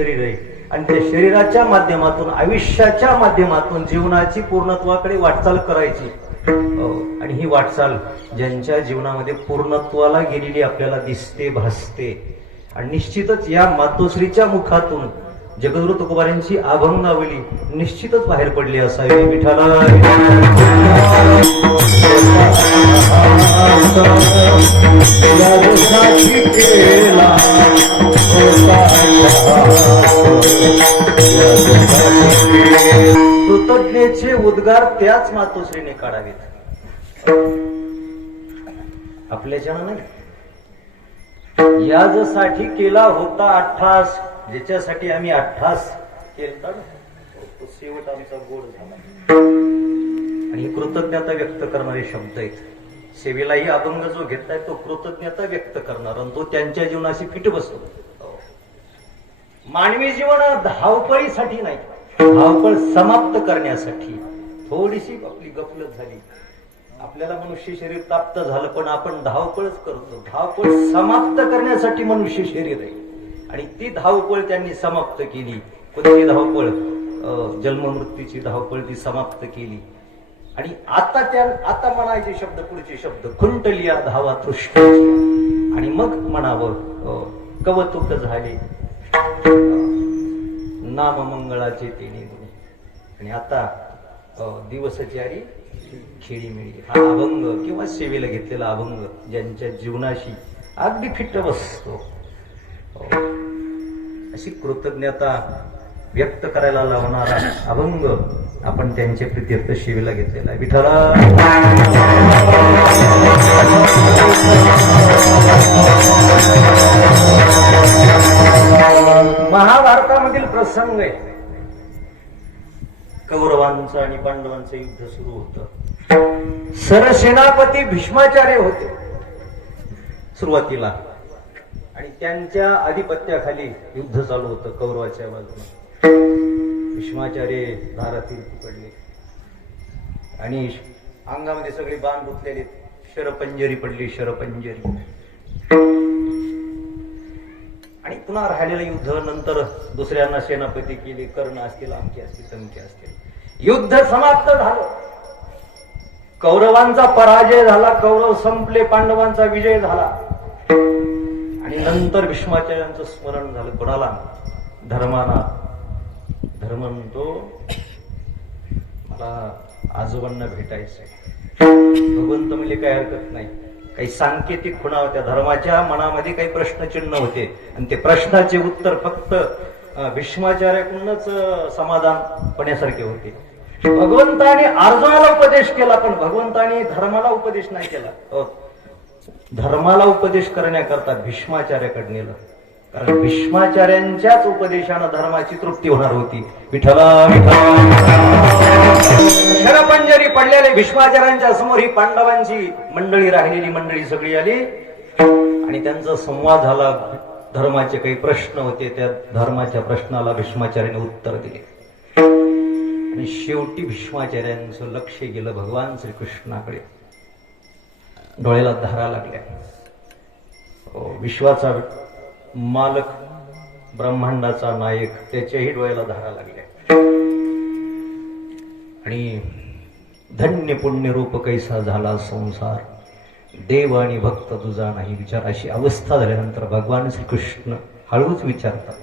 शरीर आहे आणि त्या शरीराच्या माध्यमातून आयुष्याच्या माध्यमातून जीवनाची पूर्णत्वाकडे वाटचाल करायची. आणि ही वाटचाल ज्यांच्या जीवनामध्ये पूर्णत्वाला गेलेली आपल्याला दिसते भासते. आणि निश्चितच या मातोश्रीच्या मुखातून जगद्गुरु तुकोबारांची अभंगावली निश्चितच बाहेर पडली असावी. विठ्ठला कृतज्ञतेचे उद्गार त्याच मातोश्रीने काढावेत, आपल्याच्यानं नाही. याजसाठी केला होता अठ्ठास, ज्याच्यासाठी आम्ही अठ्ठास केला तो शेवट आमचा गोड झाला. आणि ही कृतज्ञता व्यक्त करणारे शब्द आहेत. सेवेलाही अभंग जो घेतलाय तो कृतज्ञता व्यक्त करणार आणि तो त्यांच्या जीवनाशी फिट बसतो. मानवी जीवन धावपळीसाठी नाही, धावपळ समाप्त करण्यासाठी. थोडीशी आपली गफलत झाली, आपल्याला मनुष्य शरीर प्राप्त झालं पण आपण धावपळच करतो. धावपळ समाप्त करण्यासाठी मनुष्य शरीर आहे आणि ती धावपळ त्यांनी समाप्त केली. कोणती धावपळ? जन्म मृत्यूची धावपळ ती समाप्त केली. आणि आता म्हणायचे शब्द, पुढचे शब्द, खुंटलिया धावा तृष्णेची. आणि मग म्हणावं कवतुक झाले नाम मंगळाचे तेने गुणे. आणि आता दिवसचारी खेळी मिळी. हा अभंग किंवा सेवेला घेतलेला अभंग ज्यांच्या जीवनाशी अगदी फिट बसतो, अशी कृतज्ञता व्यक्त करायला लावणारा अभंग आपण त्यांच्या प्रित्यर्थ सेवेला घेतलेला आहे. विठ्ठला महाभारतामधील प्रसंग आहे. कौरवांचं आणि पांडवांचं युद्ध सुरू होतं. सरसेनापती भीष्माचार्य होते सुरुवातीला आणि त्यांच्या आधिपत्याखाली युद्ध चालू होतं कौरवाच्या बाजूने. भीष्माचार्य धारातील पडले आणि अंगामध्ये सगळे बाण गुंतलेले, शरपंजरी पडली, शरपंजरी. आणि पुन्हा राहिलेलं युद्ध नंतर दुसऱ्यांना सेनापती केले, कर्ण असतील, आमके असतील, तमके असतील. युद्ध समाप्त झालं, कौरवांचा पराजय झाला, कौरव संपले, पांडवांचा विजय झाला. आणि नंतर भीष्माचार्यांचं स्मरण झालं. कोणाला? धर्माना. धर्म म्हणतो मला आजोबांना भेटायचंय. भगवंत म्हणले काही हरकत नाही. काही सांकेतिक खुणा होत्या, धर्माच्या मनामध्ये काही प्रश्नचिन्ह होते आणि ते प्रश्नाचे उत्तर फक्त भीष्माचार्याकडूनच समाधान पण्यासारखे होते. भगवंताने अर्जुनाला उपदेश केला पण भगवंताने धर्माला उपदेश नाही केला. धर्माला उपदेश करण्याकरता भीष्माचार्याकडे नेलं, कारण भीष्माचार्यांच्याच उपदेशानं धर्माची तृप्ती होणार होती. विठ्ठला शरपंजरी पडलेले भीष्माचार्यांच्या समोर ही पांडवांची मंडळी, राहिलेली मंडळी सगळी आली आणि त्यांचा संवाद झाला. धर्माचे काही प्रश्न होते, त्या धर्माच्या प्रश्नाला भीष्माचार्याने उत्तर दिले. आणि शेवटी भीष्माचार्यांचं लक्ष गेलं भगवान श्रीकृष्णाकडे. डोळ्याला धारा लागल्या. विश्वाचा मालक, ब्रह्मांडाचा नायक, त्याच्याही डोळ्याला धारा लागल्या. आणि धन्य पुण्य रूप कैसा झाला संसार, देव आणि भक्त तुझा नाही विचार. अशी अवस्था झाल्यानंतर भगवान श्रीकृष्ण हळूच विचारतात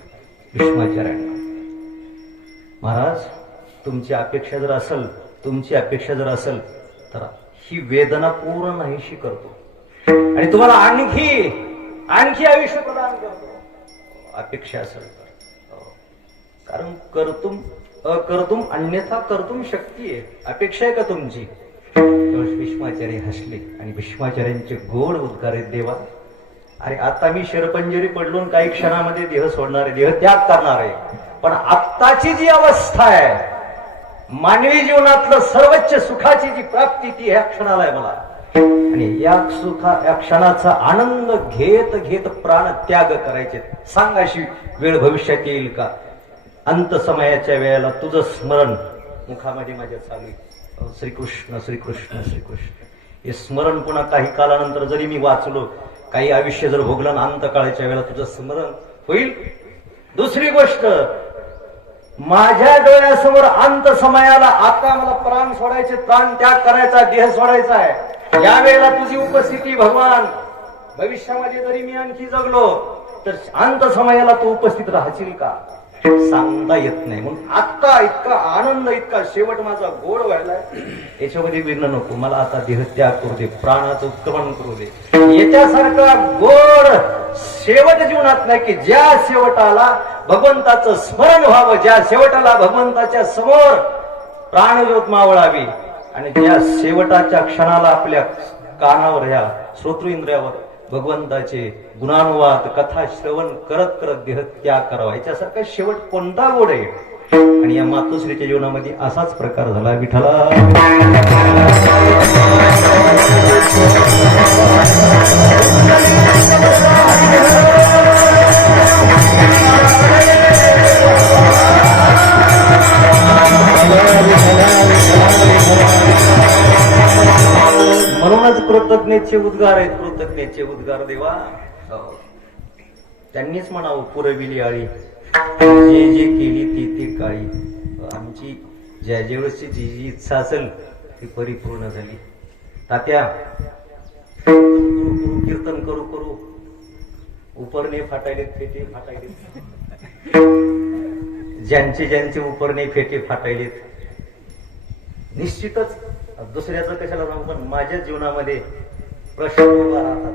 भीष्माचार्यांना, महाराज तुमची अपेक्षा जर असेल तर ही वेदना पूर्ण नाहीशी करतो आणि तुम्हाला आणखी आयुष्य प्रदान करतो. अपेक्षा असेल तर, कारण करतुम अन्यथा करतुम शक्ती आहे. अपेक्षा आहे का तुमची? भीष्माचार्य हसले आणि भीष्माचार्यांचे गोड उद्गार आहेत. देवा, अरे आता मी शरपंजरी पडलून काही क्षणामध्ये देह सोडणार आहे, देह त्याग करणार आहे. पण आत्ताची जी अवस्था आहे, मानवी जीवनातलं सर्वोच्च सुखाची जी प्राप्ती, ती ह्या क्षणाला आहे मला. आणि या क्षणाचा आनंद घेत घेत प्राण त्याग करायचे. सांग अशी वेळ भविष्यात येईल का? अंत समयाच्या वेळेला तुझं स्मरण मुखामध्ये माझ्या चालू आहे. श्रीकृष्ण श्रीकृष्ण श्रीकृष्ण हे स्मरण पुन्हा काही कालानंतर जरी मी वाचलो, काही आयुष्य जर भोगलं, अंत काळाच्या वेळेला तुझं स्मरण होईल. दुसरी गोष्ट, माझ्या डोळ्यासमोर अंत समयाला आता मला प्राण सोडायचे, प्राण त्याग करायचा, देह सोडायचा आहे, यावेळेला तुझी उपस्थिती भगवान, भविष्यामध्ये जरी मी आणखी जगलो तर अंत समयाला तू उपस्थित राहशील का सांगता येत नाही. म्हणून आता इतका आनंद, इतका शेवट माझा गोड व्हायलाय, याच्यामध्ये विघ्न नको. मला आता देह त्याग करू दे, प्राणाचं उत्क्रमण करू दे. याच्यासारखा गोड शेवट जीवनात नाही की ज्या शेवटाला भगवंताचं स्मरण व्हावं, ज्या शेवटाला भगवंताच्या समोर प्राणज्योत मावळावी, आणि ज्या शेवटाच्या क्षणाला आपल्या कानावर, ह्या श्रोत्र इंद्रियावर भगवंताचे गुणानुवाद, कथा श्रवण करत करत देह त्याग करावा. याच्यासारखा शेवट कोणता गोड आहे. आणि या मातोश्रीच्या जीवनामध्ये असाच प्रकार झाला. विठ्ठला म्हणूनच कृतज्ञतेचे उद्गार आहेत, कृतज्ञतेचे उद्गार देवा. त्यांनीच म्हणावं, पुरविली आळी जे जे केली ती ती काळी. आमची ज्या जेवढची जी जी इच्छा असेल ती परिपूर्ण झाली. तात्या कीर्तन करू करू उपरणे फाटायलेत, फेटे फाटायलेत, ज्यांचे ज्यांचे उपरणे फेटे फाटायलेत. निश्चितच दुसऱ्याचं कशाला सांगू, पण माझ्या जीवनामध्ये प्रश्न उभा राहतात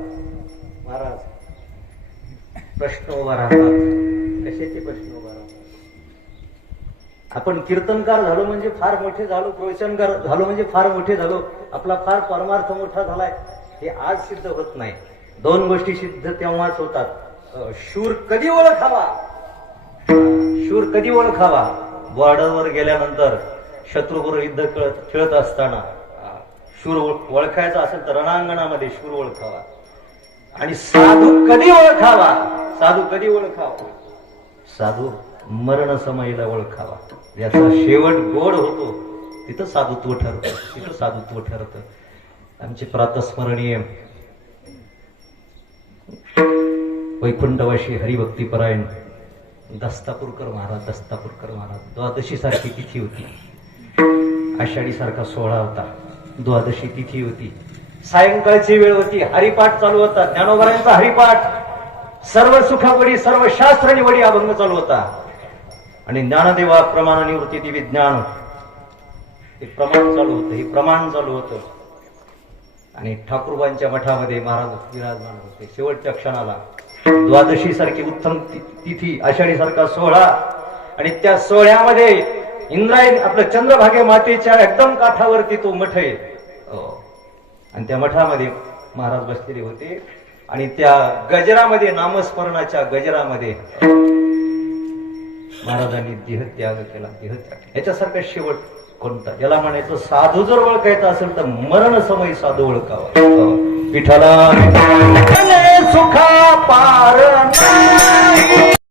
महाराज, प्रश्न उभा राहतात. कशाचे प्रश्न उभा राहतात? आपण कीर्तनकार झालो म्हणजे फार मोठे झालो, प्रवचनकार झालो म्हणजे फार मोठे झालो, आपला फार परमार्थ मोठा झालाय, हे आज सिद्ध होत नाही. दोन गोष्टी सिद्ध तेव्हाच होतात. शूर कधी ओळखावा, शूर कधी ओळखावा? बॉर्डरवर गेल्यानंतर शत्रूबरोबर युद्ध खेळत असताना शूर ओळखायचा असेल तर रणांगणामध्ये शूर ओळखावा. आणि साधू कधी ओळखावा? साधू कधी ओळखावा? साधू मरण समयीला ओळखावा. याचा शेवट गोड होतो, तिथं साधुत्व ठरतं, तिथं साधुत्व ठरतं. आमचे प्रातस्मरणीय वैकुंठवासी हरिभक्तीपरायण दस्तापूरकर महाराज, दस्तापूरकर महाराज, द्वादशी सारखी तिथी होती, आषाढी सारखा सोहळा होता, द्वादशी तिथी होती, सायंकाळची वेळ होती, हरिपाठ चालू होता, ज्ञानोबरायांचा हरिपाठ, सर्व सुखावडी, सर्व शास्त्र निवडी अभंग चालू होता. आणि ज्ञानदेवा प्रमाण निवृत्ती दिव्य ज्ञान हे प्रमाण चालू होतं, हे प्रमाण चालू होतं. आणि ठाकूरबांच्या मठामध्ये महाराज विराजमान होते. शेवटच्या क्षणाला द्वादशी सारखी उत्तम तिथी, आषाढी सारखा सोहळा, आणि त्या सोहळ्यामध्ये इंद्रायणी आपलं चंद्रभागे मातेच्या एकदम काठावरती तो मठ आहे, आणि त्या मठामध्ये महाराज बसलेले होते. आणि त्या गजरामध्ये, नामस्मरणाच्या गजरामध्ये महाराजांनी देहत्याग केला. देहत्याग याच्यासारखा शेवट कोणता? याला म्हणायचं, साधू जर ओळखायचा असेल तर मरण समय साधू ओळखावा. विठ्ठला सुखा पार